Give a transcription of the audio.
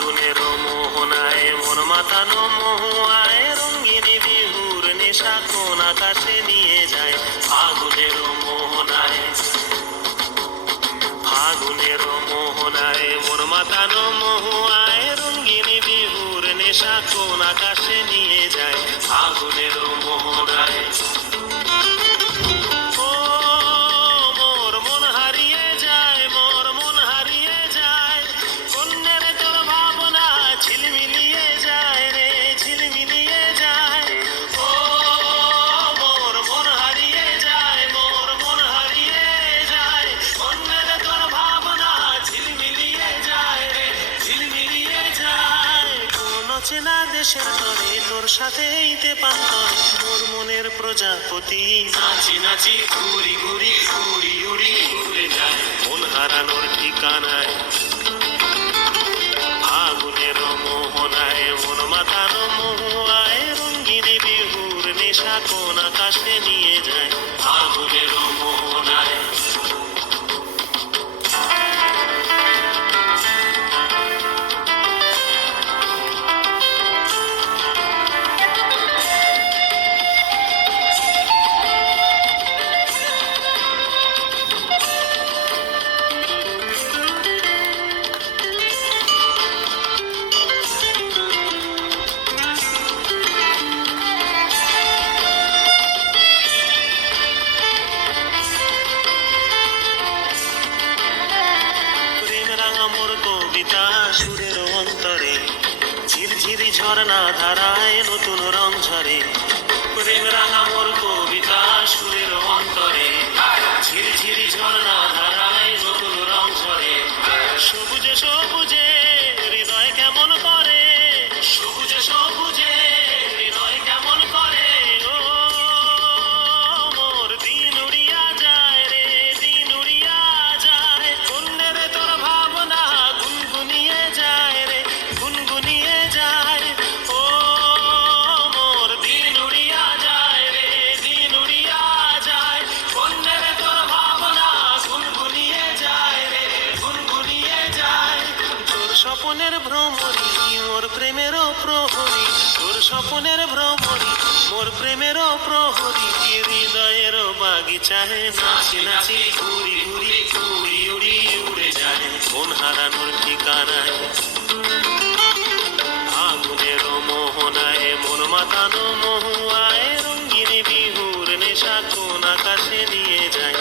ফাগুনের মোহনায় মন মাতানো মহুয়ায় রঙ্গিনী বিহুর নেশা কোন আকাশে নিয়ে যায়। ফাগুনের মোহনায় ফাগুনের মোহনায় মন মাতানো মহুয়ায় রঙ্গিনী বিহুর নেশা কোন আকাশে নিয়ে যায়। ফাগুনের মোহনায় চেনা দেশের তরে তোর সাথে এইতে পান্তর মোর মনের প্রজাপতি নাচি নাচি ঘুরি ঘুরি উড়ি উড়ি উড়ে যায় মন হারানোর ঠিকানায়। ফাগুনের মোহনায় মন মাতানো মহুয়ায় রঙ্গিনী বিহুর নেশা কোন আকাশে নিয়ে যায়। ফাগুনের মোহনায় কবিতা সুরের অন্তরে ঝিরঝিরি ঝর্ণা ধারায় নতুন রং ঝরে। প্রেম রাঙা মোর কবিতা সুরের অন্তরে ঝিরঝিরি ঝর্ণা ধারায় নতুন রং ঝরে। সবুজে সবুজে হৃদয় কেমন করে সবুজে সবুজে হৃদয় কেমন করে। ও মোর দিন উড়িয়া যায় রে দিন উড়িয়া যায় কন্যের তোর ভাবনা গুনগুনিয়ে যায় রে গুনগুনিয়ে যায়। ও মোর দিন উড়িয়া যায় রে দিন উড়িয়া যায় কন্যের তোর ভাবনা গুনগুনিয়ে যায় রে গুনগুনিয়ে যায়। তোর স্বপনের ভ্রমরি মোর প্রেমেরও প্রহরী তোর স্বপনের ভ্রমরি মোর প্রেমেরও প্রহরী হৃদয়ের বাগিচায় নাচি নাচি ঘুরি ঘুরি উড়ি উড়ি উড়ে যায় মন হারানোর ঠিকানায়। ফাগুনের মোহনায় মন মাতানো মহুয়ায় রঙ্গিনী বিহুর নেশা কোন আকাশে নিয়ে যায়।